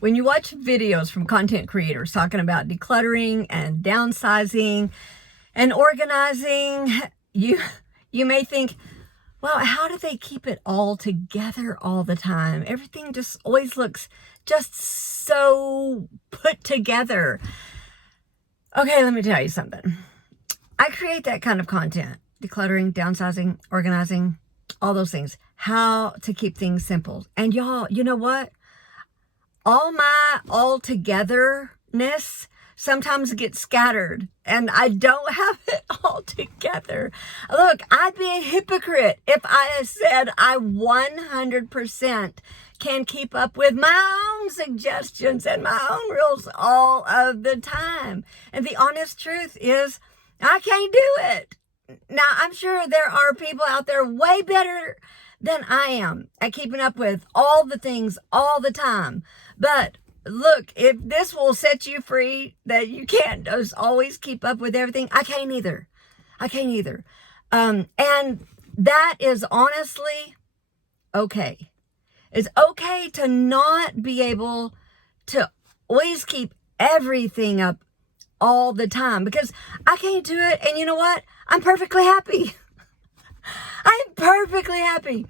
when you watch videos from content creators talking about decluttering and downsizing and organizing, you may think, well, how do they keep it all together all the time? Everything just always looks just so put together. Okay, let me tell you something. I create that kind of content, decluttering, downsizing, organizing, all those things, how to keep things simple. And y'all, you know what? All my all-togetherness sometimes gets scattered and I don't have it all together. Look, I'd be a hypocrite if I said I 100% can keep up with my own suggestions and my own rules all of the time. And the honest truth is, I can't do it. Now, I'm sure there are people out there way better than I am at keeping up with all the things all the time. But look, if this will set you free, that you can't just always keep up with everything, I can't either. And that is honestly okay. It's okay to not be able to always keep everything up all the time, because I can't do it. And you know what? I'm perfectly happy. I'm perfectly happy.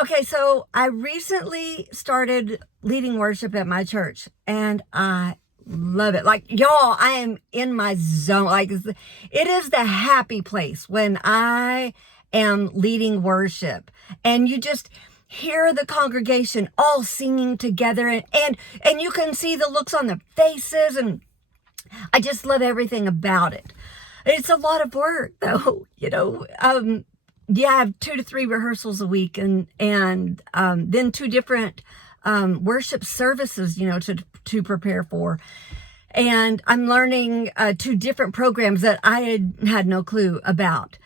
Okay, so I recently started leading worship at my church, and I love it. Like, y'all, I am in my zone. Like, it is the happy place when I am leading worship, and you just hear the congregation all singing together, and you can see the looks on their faces, and I just love everything about it. It's a lot of work, though, you know. Yeah, I have 2 to 3 rehearsals a week, and then 2 different worship services, you know, to prepare for. And I'm learning 2 different programs that I had no clue about.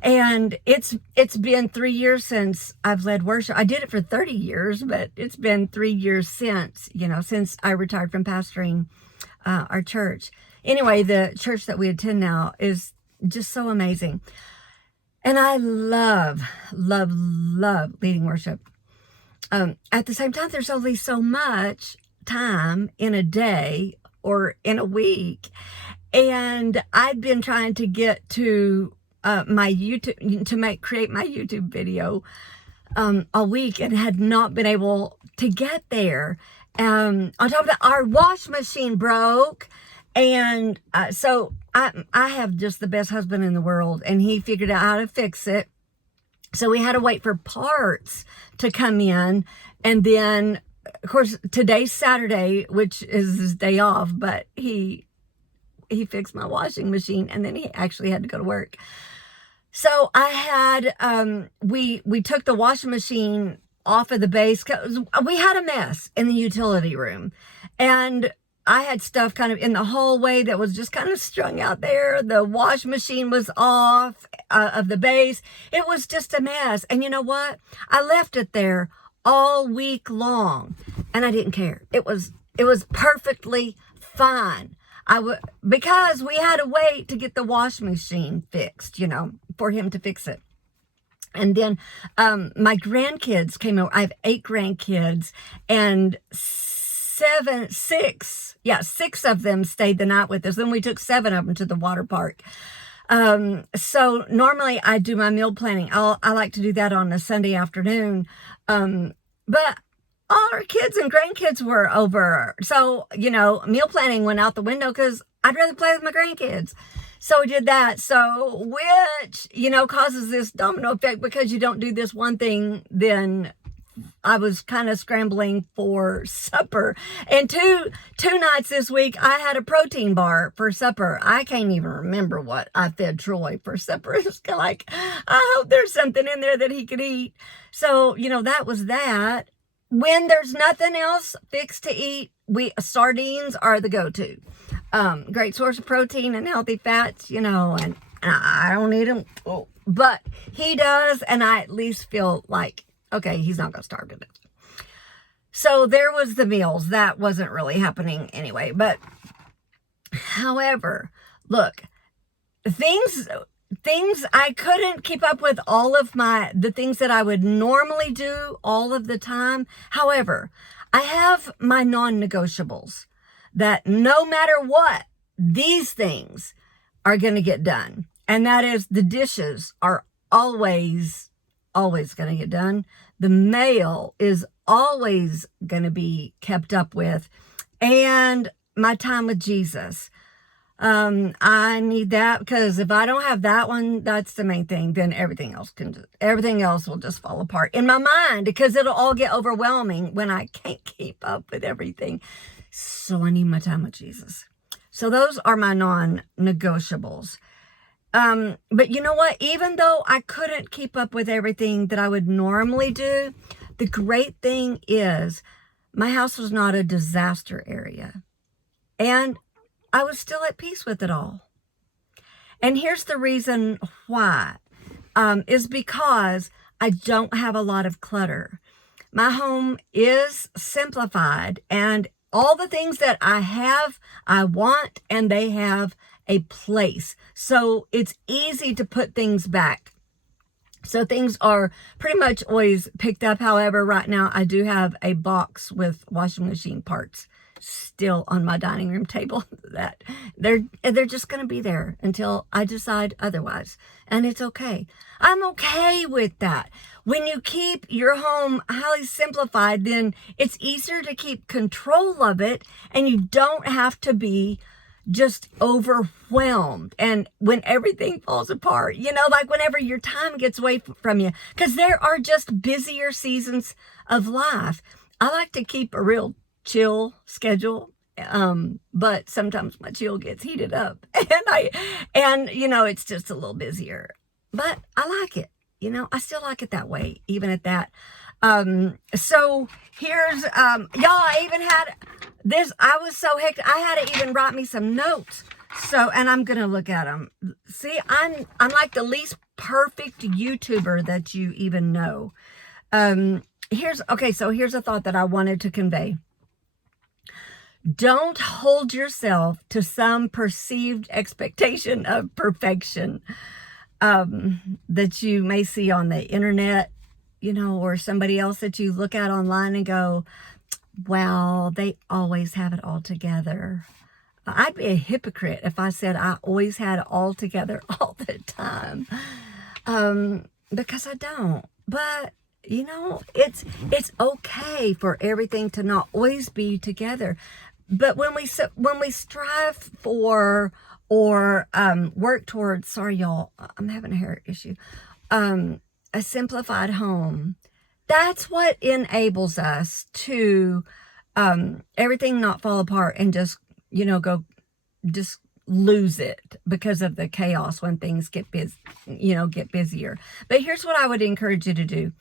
And it's been 3 years since I've led worship. I did it for 30 years, but it's been 3 years since I retired from pastoring our church. Anyway, the church that we attend now is just so amazing. And I love leading worship. At the same time, there's only so much time in a day or in a week. And I've been trying to get to my YouTube, to create my YouTube video all week, and had not been able to get there. On top of that, our wash machine broke. And so I have just the best husband in the world, and he figured out how to fix it. So we had to wait for parts to come in. And then, of course, today's Saturday, which is his day off, but he fixed my washing machine, and then he actually had to go to work. So I had, we took the washing machine off of the base, 'cause we had a mess in the utility room. And I had stuff kind of in the hallway that was just kind of strung out there. The wash machine was off of the base. It was just a mess. And you know what? I left it there all week long, and I didn't care. It was perfectly fine. Because we had to wait to get the wash machine fixed, you know, for him to fix it. And then my grandkids came over. I have 8 grandkids, and 6 of them stayed the night with us. Then we took 7 of them to the water park. So normally I do my meal planning. I like to do that on a Sunday afternoon. But all our kids and grandkids were over. So, you know, meal planning went out the window because I'd rather play with my grandkids. So we did that. So, which, you know, causes this domino effect, because you don't do this one thing, then I was kind of scrambling for supper. And two nights this week, I had a protein bar for supper. I can't even remember what I fed Troy for supper. It's kind of like, I hope there's something in there that he could eat. So, you know, that was that. When there's nothing else fixed to eat, sardines are the go-to. Great source of protein and healthy fats, you know, and I don't eat them. Oh, but he does, and I at least feel like, okay, he's not going to starve to death. So there was the meals. That wasn't really happening anyway. But, however, look, things I couldn't keep up with all of the things that I would normally do all of the time. However, I have my non-negotiables that no matter what, these things are going to get done. And that is, the dishes are always going to get done. The mail is always going to be kept up with. And my time with Jesus. I need that, because if I don't have that one, that's the main thing, then everything else will just fall apart in my mind, because it'll all get overwhelming when I can't keep up with everything. So I need my time with Jesus. So those are my non-negotiables. But you know what? Even though I couldn't keep up with everything that I would normally do, the great thing is my house was not a disaster area. And I was still at peace with it all. And here's the reason why, is because I don't have a lot of clutter. My home is simplified, and all the things that I have, I want, and they have a place. So it's easy to put things back. So things are pretty much always picked up. However, right now I do have a box with washing machine parts still on my dining room table that they're just going to be there until I decide otherwise. And it's okay. I'm okay with that. When you keep your home highly simplified, then it's easier to keep control of it, and you don't have to be just overwhelmed. And when everything falls apart, like whenever your time gets away from you, because there are just busier seasons of life. I like to keep a real chill schedule, but sometimes my chill gets heated up, and it's just a little busier, but I like it. I still like it that way, even at that. So here's, y'all, I even had this, I was so hectic, I had to even write me some notes. So, and I'm going to look at them. See, I'm like the least perfect YouTuber that you even know. Here's a thought that I wanted to convey. Don't hold yourself to some perceived expectation of perfection that you may see on the internet, or somebody else that you look at online and go, well, they always have it all together. I'd be a hypocrite if I said I always had it all together all the time, because I don't. But it's okay for everything to not always be together. But when we strive for or work towards, sorry y'all, I'm having a hair issue, a simplified home, that's what enables us to everything not fall apart and just just lose it because of the chaos when things get busier. But here's what I would encourage you to do.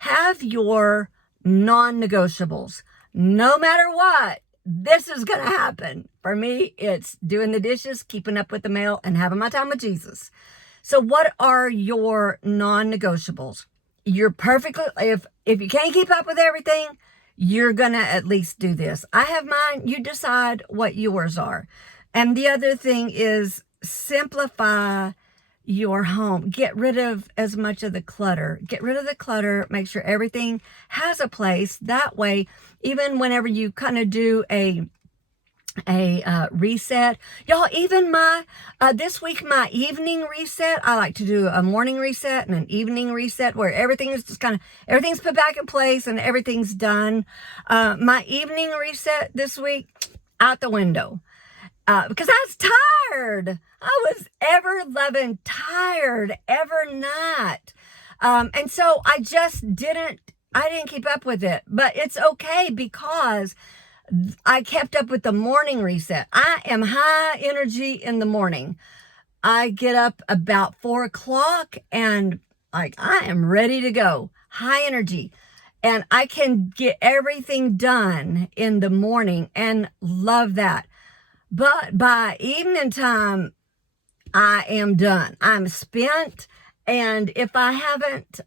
Have your non-negotiables. No matter what, this is going to happen. For me, it's doing the dishes, keeping up with the mail, and having my time with Jesus. So what are your non-negotiables? You're perfectly, if you can't keep up with everything, you're going to at least do this. I have mine. You decide what yours are. And the other thing is simplify your home. Get rid of as much of the clutter. Get rid of the clutter. Make sure everything has a place. That way, even whenever you kind of do a reset, y'all, even this week, my evening reset, I like to do a morning reset and an evening reset where everything is just everything's put back in place and everything's done. My evening reset this week, out the window. Because I was tired. I was ever-loving tired every night. And so I didn't keep up with it. But it's okay because I kept up with the morning reset. I am high energy in the morning. I get up about 4 o'clock and I am ready to go. High energy. And I can get everything done in the morning and love that. But by evening time, I am done. I'm spent. And if I haven't,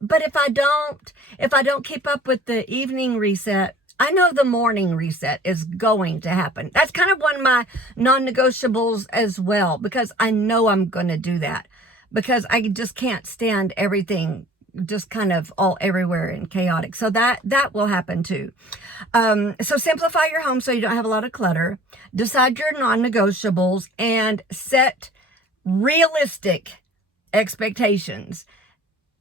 but if I don't keep up with the evening reset, I know the morning reset is going to happen. That's kind of one of my non-negotiables as well, because I know I'm going to do that because I just can't stand everything just kind of all everywhere and chaotic. So that will happen too. So simplify your home so you don't have a lot of clutter. Decide your non-negotiables and set realistic expectations.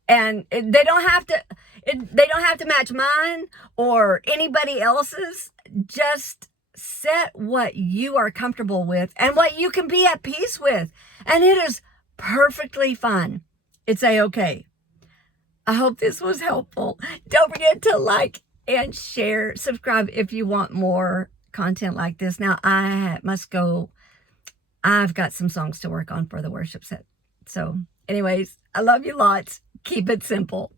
And they don't have to match mine or anybody else's. Just set what you are comfortable with and what you can be at peace with. And it is perfectly fine. It's a-okay. I hope this was helpful. Don't forget to like and share, subscribe if you want more content like this. Now I must go. I've got some songs to work on for the worship set. So anyways, I love you lots. Keep it simple.